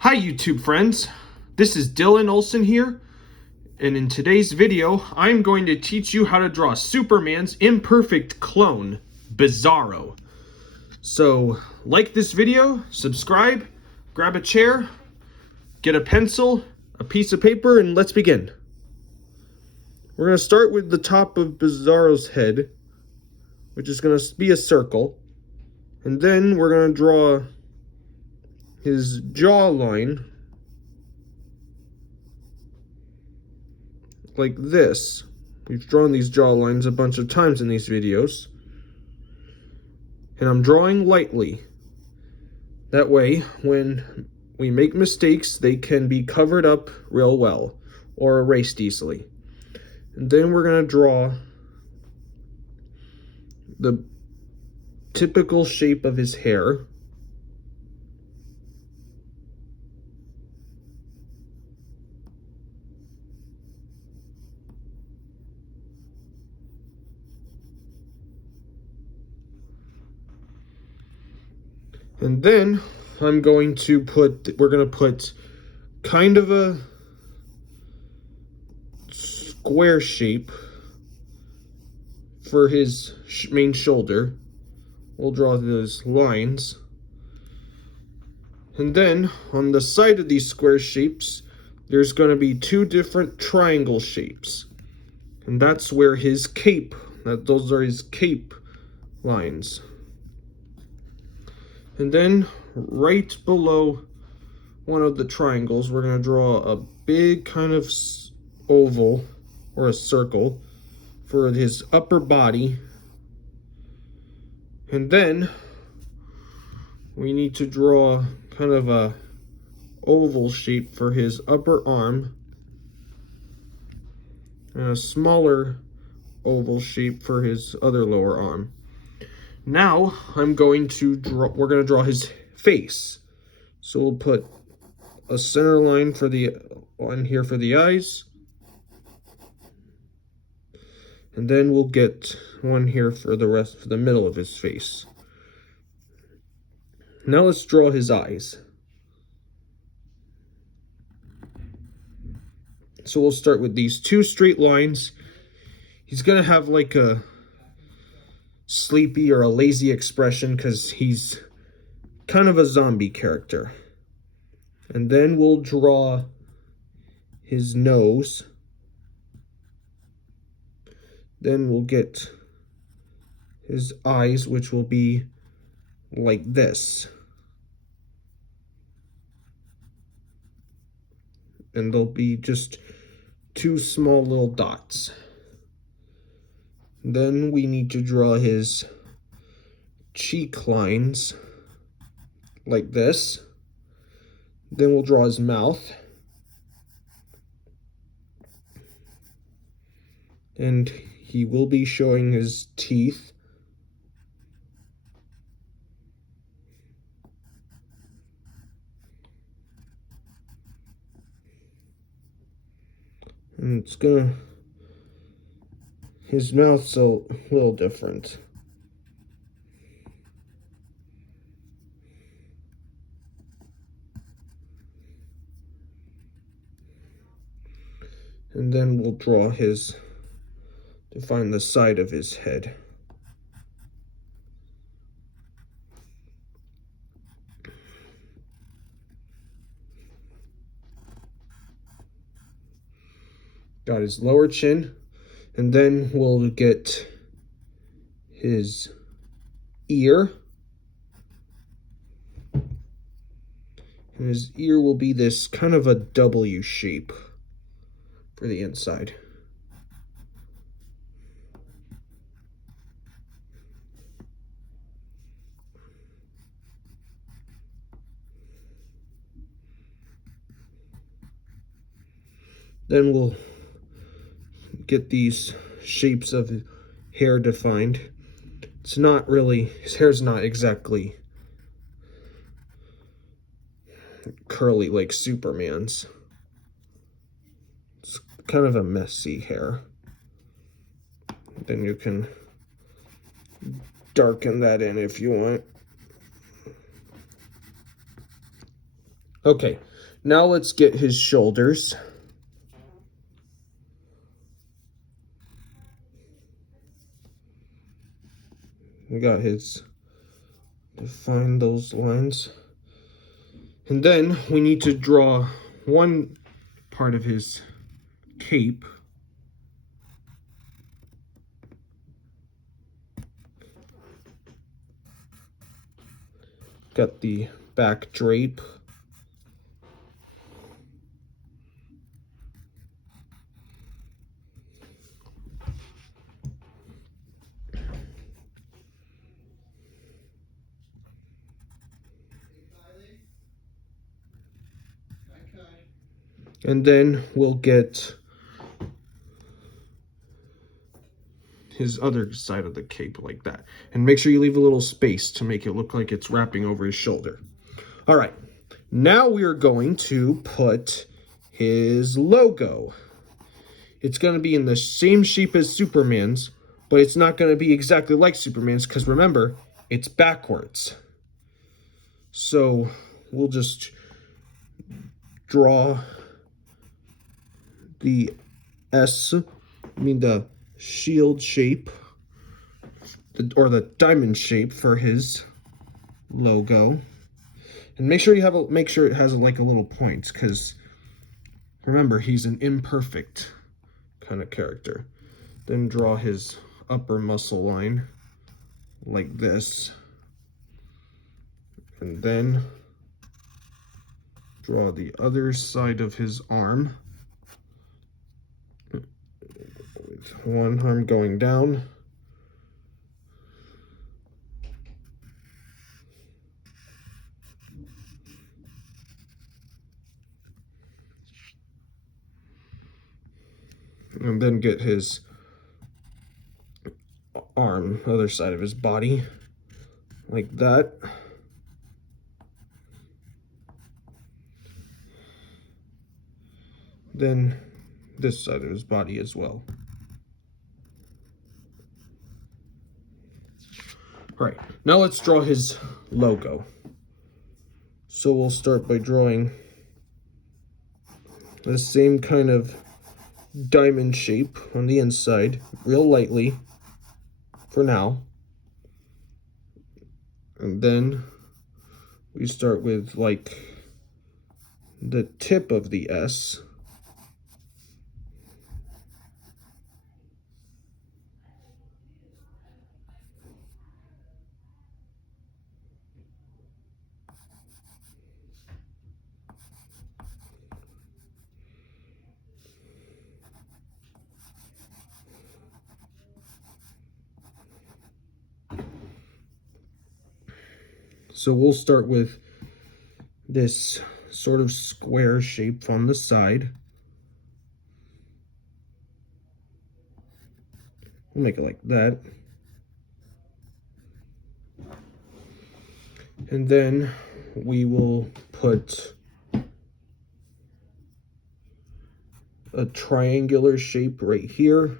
Hi YouTube friends, this is Dylan Olson here, and in today's video I'm going to teach you how to draw Superman's imperfect clone, Bizarro. So like this video, subscribe, grab a chair, get a pencil, a piece of paper, and let's begin. We're going to start with the top of Bizarro's head, which is going to be a circle, and then we're going to draw his jawline like this. We've drawn these jaw lines a bunch of times in these videos. And I'm drawing lightly. That way, when we make mistakes, they can be covered up real well or erased easily. And then we're going to draw the typical shape of his hair. And then we're going to put kind of a square shape for his main shoulder. We'll draw those lines. And then on the side of these square shapes, there's going to be two different triangle shapes. And that's where his cape, those are his cape lines. And then right below one of the triangles, we're going to draw a big kind of oval or a circle for his upper body. And then we need to draw kind of a oval shape for his upper arm and a smaller oval shape for his other lower arm. Now we're going to draw his face. So we'll put a center line on here for the eyes. And then we'll get one here for the middle of his face. Now let's draw his eyes. So we'll start with these two straight lines. He's gonna have like a sleepy or a lazy expression because he's kind of a zombie character. And then we'll draw his nose. Then we'll get his eyes, which will be like this. And they'll be just two small little dots. Then we need to draw his cheek lines like this. Then we'll draw his mouth. And he will be showing his teeth. And his mouth's a little different. And then we'll draw define the side of his head. Got his lower chin, and then we'll get his ear. And his ear will be this kind of a W shape for the inside. Then we'll get these shapes of his hair defined. His hair's not exactly curly like Superman's. It's kind of a messy hair. Then you can darken that in if you want. Okay, Now let's get his shoulders. We got his, define those lines. And then we need to draw one part of his cape. Got the back drape. And then we'll get his other side of the cape like that. And make sure you leave a little space to make it look like it's wrapping over his shoulder. All right, now we are going to put his logo. It's going to be in the same shape as Superman's, but it's not going to be exactly like Superman's because remember, it's backwards. So we'll just draw the the shield shape, or the diamond shape for his logo. And make sure you have make sure it has like a little point, because remember, he's an imperfect kind of character. Then draw his upper muscle line like this. And then draw the other side of his arm. With one arm going down. And then get his arm, other side of his body, like that. Then this side of his body as well. All right, now let's draw his logo. So we'll start by drawing the same kind of diamond shape on the inside, real lightly for now. And then we start with like the tip of the S. So we'll start with this sort of square shape on the side. We'll make it like that. And then we will put a triangular shape right here.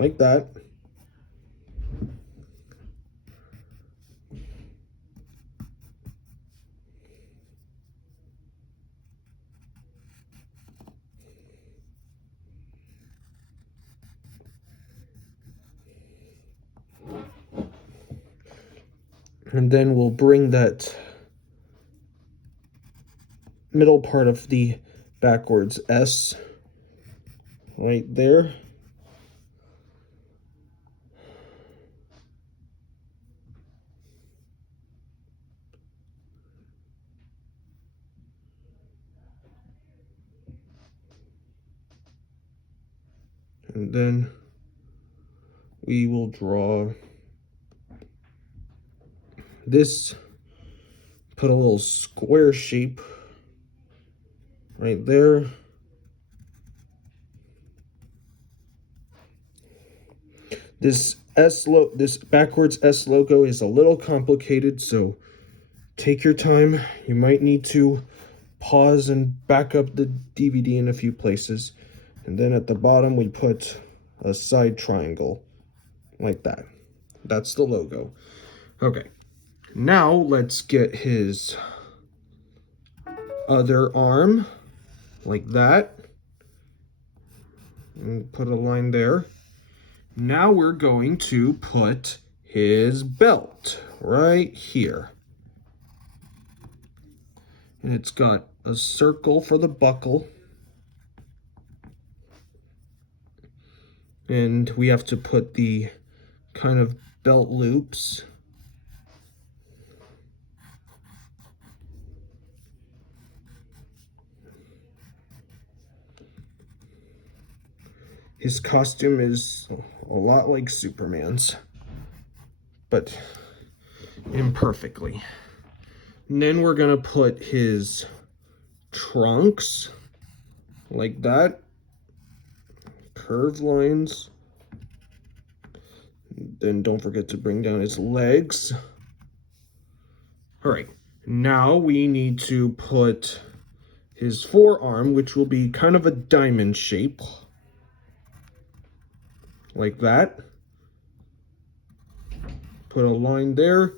Like that. And then we'll bring that middle part of the backwards S right there. And then we will draw this, put a little square shape right there. This backwards S logo is a little complicated, so take your time. You might need to pause and back up the DVD in a few places. And then at the bottom, we put a side triangle like that. That's the logo. Okay, now let's get his other arm, like that. And put a line there. Now we're going to put his belt right here. And it's got a circle for the buckle. And we have to put the kind of belt loops. His costume is a lot like Superman's, but imperfectly. And then we're gonna put his trunks like that, curved lines. Then don't forget to bring down his legs. All right, now we need to put his forearm, which will be kind of a diamond shape, like that. Put a line there.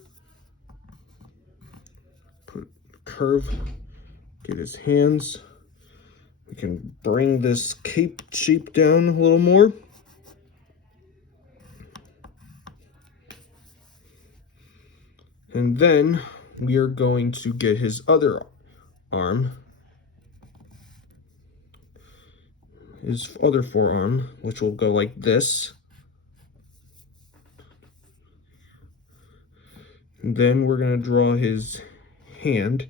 Put curve, get his hands. We can bring this cape shape down a little more. And then we are going to get his other arm, his other forearm, which will go like this. And then we're going to draw his hand.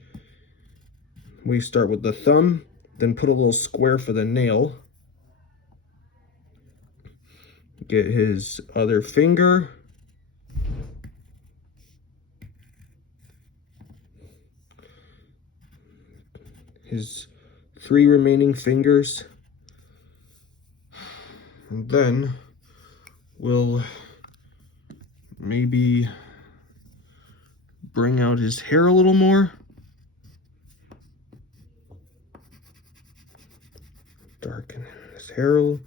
We start with the thumb, then put a little square for the nail. Get his other finger. His 3 remaining fingers. And then we'll maybe bring out his hair a little more. Darken his hair a little.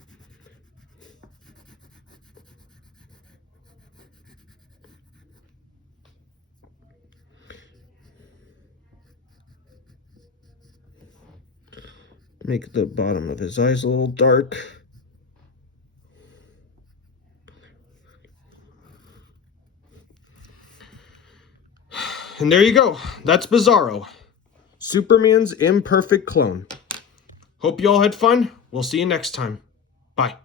Make the bottom of his eyes a little dark. And there you go. That's Bizarro, Superman's imperfect clone. Hope you all had fun. We'll see you next time. Bye.